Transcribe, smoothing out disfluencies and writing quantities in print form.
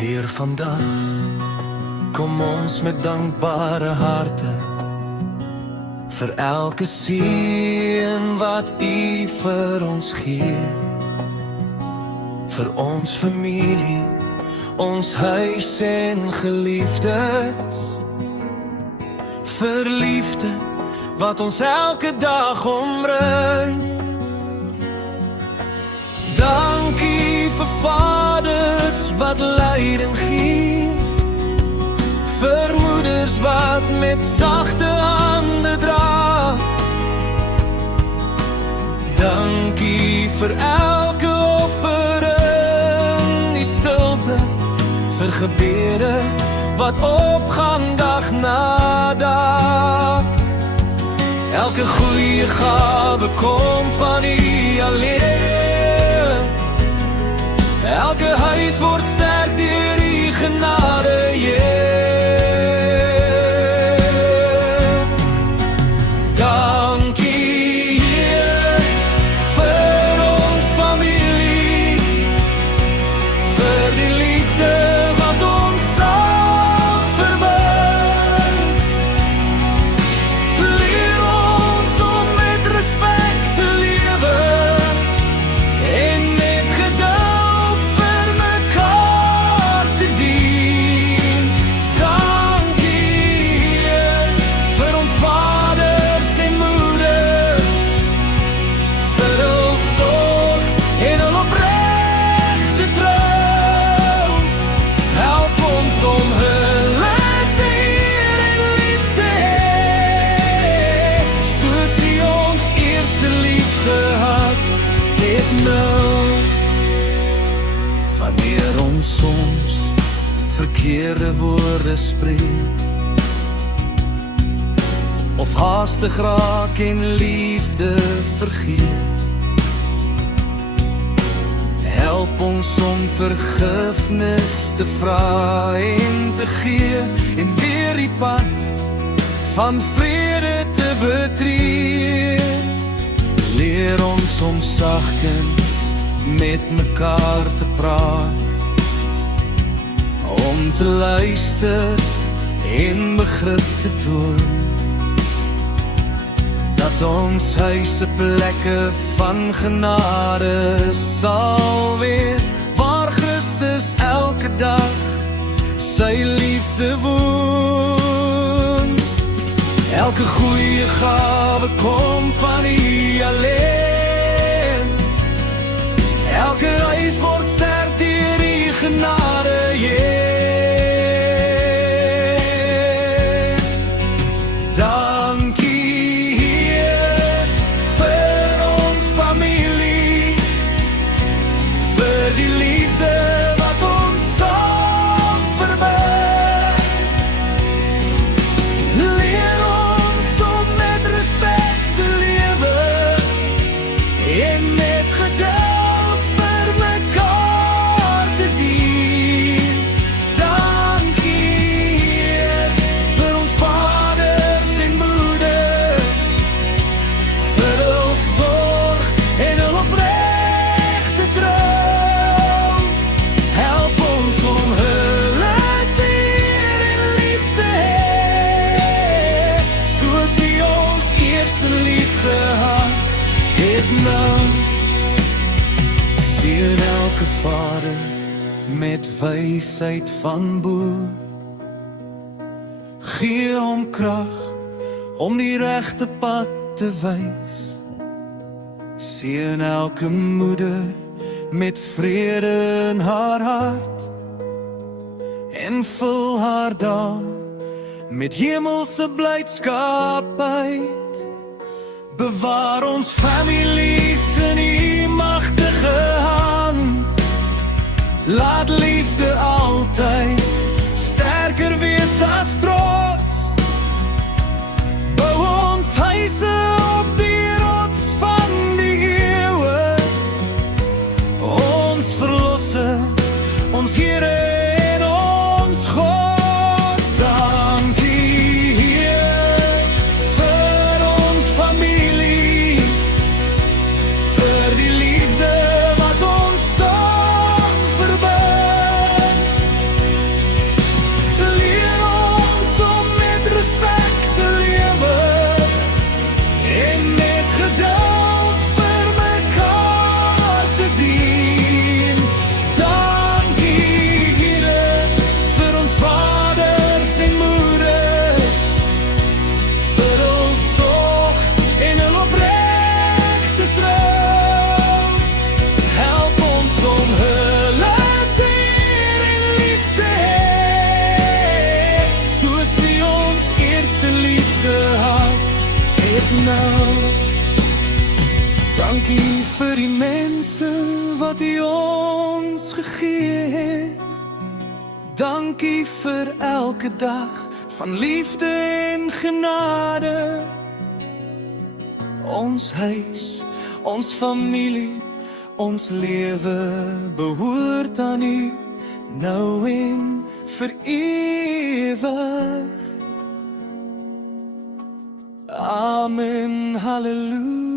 Heer, vandag kom ons met dankbare harte vir elke seën wat U vir ons gee, vir ons familie, ons huis en geliefdes, vir liefde wat ons elke dag omring. Dankie vir vaders wat leiding gee, vir moeders wat met sagte hande dra. Dankie vir elke offer in die stilte, vir gebede wat opgaan dag na dag. Elke goeie gawe kom van U alleen, elke huis word sterk deur U genade, Dankie, Heer, vir ons familie, vir die liefde wat ons saam verbind. Leer ons om met respek te lewe en met geduld vir mekaar te dien. Dankie, Heer, vir ons vaders en moeders, vir hul sorg en hul opregte trou. Help ons om hulle te eer en lief te hê, soos U ons eerste lief gehad het nou. Wanneer ons soms verkeerde woorde spreek, of haastig raak en liefde vergeet, help ons om vergifnis te vra en te gee, en weer die pad van vrede te betree. Leer ons om sagkens met mekaar te praat, om te luister en begrip te toon, dat ons huise plekke van genade sal wees, waar Christus elke dag sy liefde woon. Elke goeie gawe kom van U alleen, elke huis word sterk deur U genade, Dankie, Heer, vir ons familie, vir die liefde wat ons saam verbind. Leer ons om met respek te lewe en met geduld vir mekaar te dien. Dankie, Heer, vir ons vaders en moeders, vir hul sorg en hul opregte trou. Help ons om hulle te eer en lief te hê, soos U ons eerste lief gehad het nou. Seën elke vader met wysheid van bo, gee hom krag om die regte pad te wys. Seën elke moeder met vrede in haar hart, en vul haar dae met hemelse blydskap uit. Bewaar ons families in U magtige hand, laat liefde altyd sterker wees as trots. Bou ons huise op die rots van die eeuwe, ons verlosser, ons Here en ons God. Dankie, Heer, vir ons familie, Dankie vir die mense wat U ons gegee het. Dankie vir elke dag van liefde en genade. Ons huis, ons familie, ons lewe behoort aan U, nou en vir ewig. Amen, halleluja.